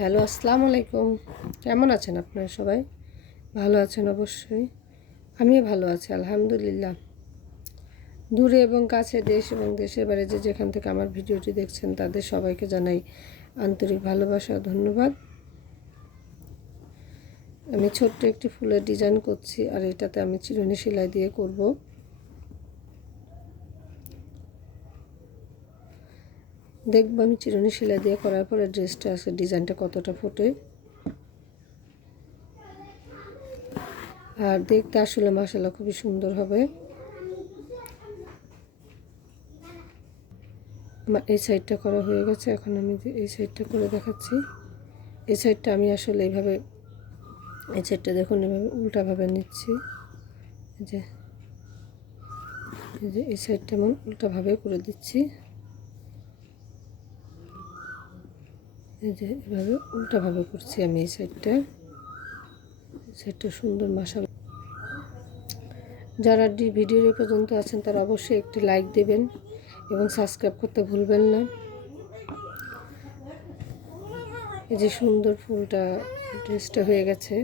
Hello, আসসালামু আলাইকুম। কেমন আছেন আপনারা সবাই? ভালো আছেন অবশ্যই। আমিও ভালো আছি আলহামদুলিল্লাহ। দূরে এবং কাছে, দেশ এবং দেশের বাইরে যে যেখান থেকে আমার ভিডিওটি দেখছেন তাদের সবাইকে জানাই আন্তরিক ভালোবাসা ও ধন্যবাদ। আমি ছোট্ট একটি ফুলের ডিজাইন করছি, আর এটাতে আমি চিরুনি সেলাই দিয়ে করব। দেখব আমি চিরুনি সেলাই দিয়ে করার পরে ড্রেসটা আজকে ডিজাইনটা কতটা ফোটে। আর দেখতে আসলে মাশাআল্লাহ খুবই সুন্দর হবে। আমার এই সাইডটা করা হয়ে গেছে, এখন আমি এই সাইডটা করে দেখাচ্ছি। এই সাইডটা আমি আসলে এইভাবে, এই সাইডটা দেখুন এভাবে উল্টাভাবে নিচ্ছি। এই যে এই সাইডটা আমি উল্টাভাবে করে দিচ্ছি। এই যে এভাবে উল্টাভাবে করছি আমি এই সাইডটা সুন্দর মাশাআল্লাহ। যারা ভিডিওর এ পর্যন্ত আছেন তারা অবশ্যই একটি লাইক দেবেন এবং সাবস্ক্রাইব করতে ভুলবেন না। এই যে সুন্দর ফুলটা ড্রেসটা হয়ে গেছে।